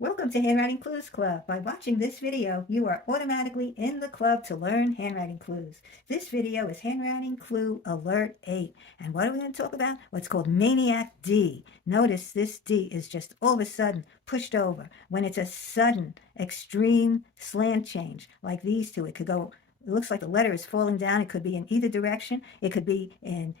Welcome to Handwriting Clues Club. By watching this video, you are automatically in the club to learn handwriting clues. This video is Handwriting Clue Alert 8. And what are we going to talk about? What's called Maniac D. Notice this D is just all of a sudden pushed over. When it's a sudden, extreme slant change, like these two, it could go, it looks like the letter is falling down. It could be in either direction. It could be in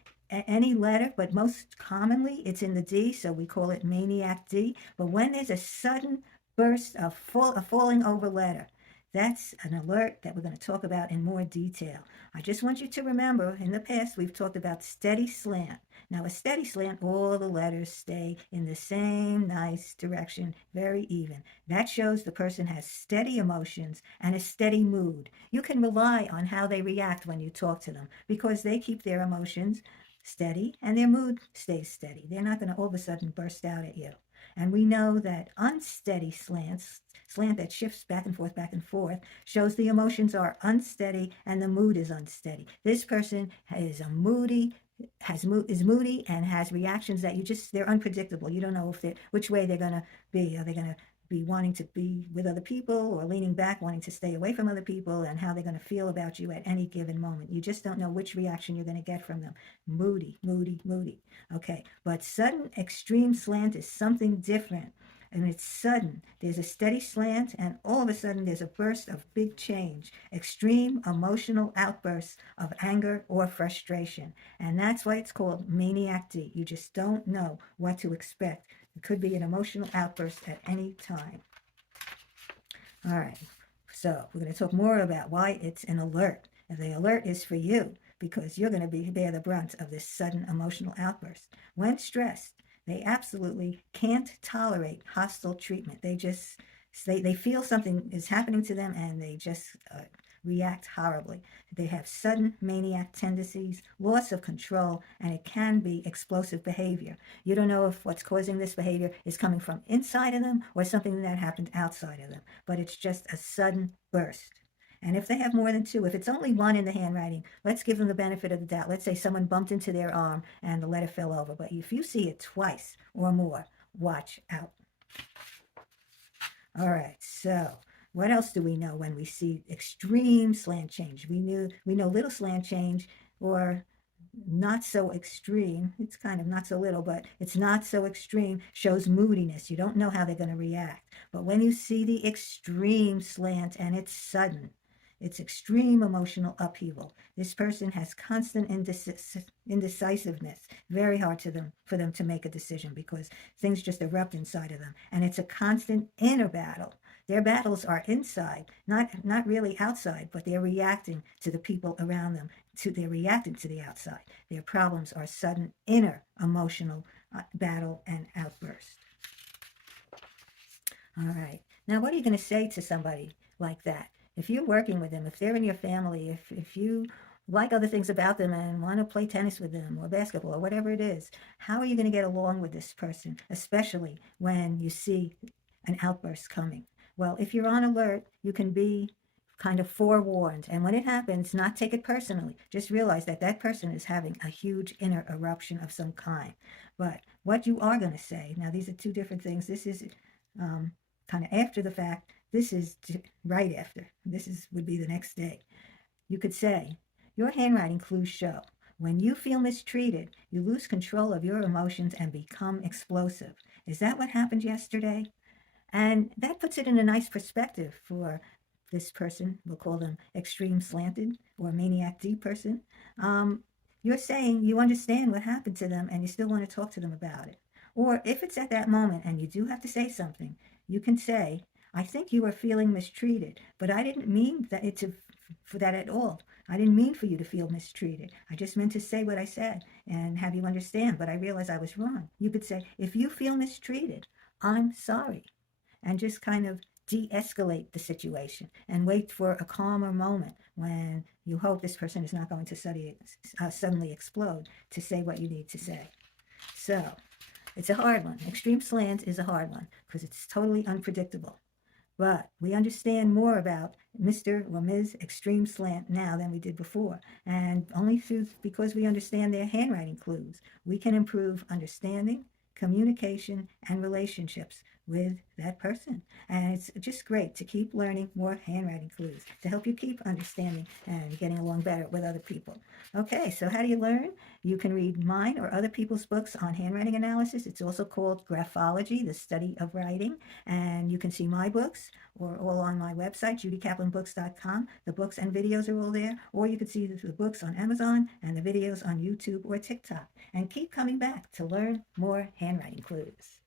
any letter, but most commonly it's in the D, so we call it Maniac D. But when there's a sudden burst of a falling over letter, that's an alert that we're going to talk about in more detail. I just want you to remember, in the past we've talked about steady slant. Now a steady slant, all the letters stay in the same nice direction, very even. That shows the person has steady emotions and a steady mood. You can rely on how they react when you talk to them because they keep their emotions steady and their mood stays steady. They're not going to all of a sudden burst out at you. And we know that unsteady slant that shifts back and forth, shows the emotions are unsteady and the mood is unsteady. This person is is moody and has reactions that they're unpredictable. You don't know which way they're going to be. Are they going to be wanting to be with other people or leaning back, wanting to stay away from other people, and how they're going to feel about you at any given moment. You just don't know which reaction you're going to get from them. Moody, moody, moody. Okay, but sudden extreme slant is something different. And it's sudden. There's a steady slant, and all of a sudden there's a burst of big change, extreme emotional outbursts of anger or frustration. And that's why it's called Maniac D. You just don't know what to expect. It could be an emotional outburst at any time. All right, so we're going to talk more about why it's an alert. And the alert is for you because you're going to bear the brunt of this sudden emotional outburst. When stressed, they absolutely can't tolerate hostile treatment. They feel something is happening to them and they just react horribly. They have sudden maniac tendencies, loss of control, and it can be explosive behavior. You don't know if what's causing this behavior is coming from inside of them or something that happened outside of them, but it's just a sudden burst. And if they have more than two, if it's only one in the handwriting, let's give them the benefit of the doubt. Let's say someone bumped into their arm and the letter fell over. But if you see it twice or more, watch out. All right, so what else do we know when we see extreme slant change? We know little slant change or not so extreme. It's kind of not so little, but it's not so extreme, shows moodiness. You don't know how they're going to react. But when you see the extreme slant and it's sudden, it's extreme emotional upheaval. This person has constant indecisiveness. Very hard for them to make a decision because things just erupt inside of them. And it's a constant inner battle. Their battles are inside, not really outside, but they're reacting to the people around them. They're reacting to the outside. Their problems are sudden inner emotional battle and outburst. All right. Now, what are you going to say to somebody like that? If you're working with them, if they're in your family, if you like other things about them and want to play tennis with them or basketball or whatever it is, how are you going to get along with this person, especially when you see an outburst coming? Well, if you're on alert, you can be kind of forewarned. And when it happens, not take it personally. Just realize that that person is having a huge inner eruption of some kind. But what you are going to say, now these are two different things. This is kind of after the fact. This is right after. Would be the next day. You could say, your handwriting clues show when you feel mistreated, you lose control of your emotions and become explosive. Is that what happened yesterday? And that puts it in a nice perspective for this person. We'll call them extreme slanted or maniac D person. You're saying you understand what happened to them and you still want to talk to them about it. Or if it's at that moment and you do have to say something, you can say, I think you are feeling mistreated, but I didn't mean for that at all. I didn't mean for you to feel mistreated. I just meant to say what I said and have you understand, but I realized I was wrong. You could say, if you feel mistreated, I'm sorry. And just kind of de-escalate the situation and wait for a calmer moment when you hope this person is not going to suddenly explode to say what you need to say. So it's a hard one. Extreme slant is a hard one because it's totally unpredictable. But we understand more about Mr. or Ms. Extreme Slant now than we did before. And only because we understand their handwriting clues, we can improve understanding, communication, and relationships with that person. And it's just great to keep learning more handwriting clues to help you keep understanding and getting along better with other people. Okay, so how do you learn? You can read mine or other people's books on handwriting analysis. It's also called graphology, the study of writing. And you can see my books or all on my website, judykaplanbooks.com. The books and videos are all there. Or you can see the books on Amazon and the videos on YouTube or TikTok. And keep coming back to learn more handwriting clues.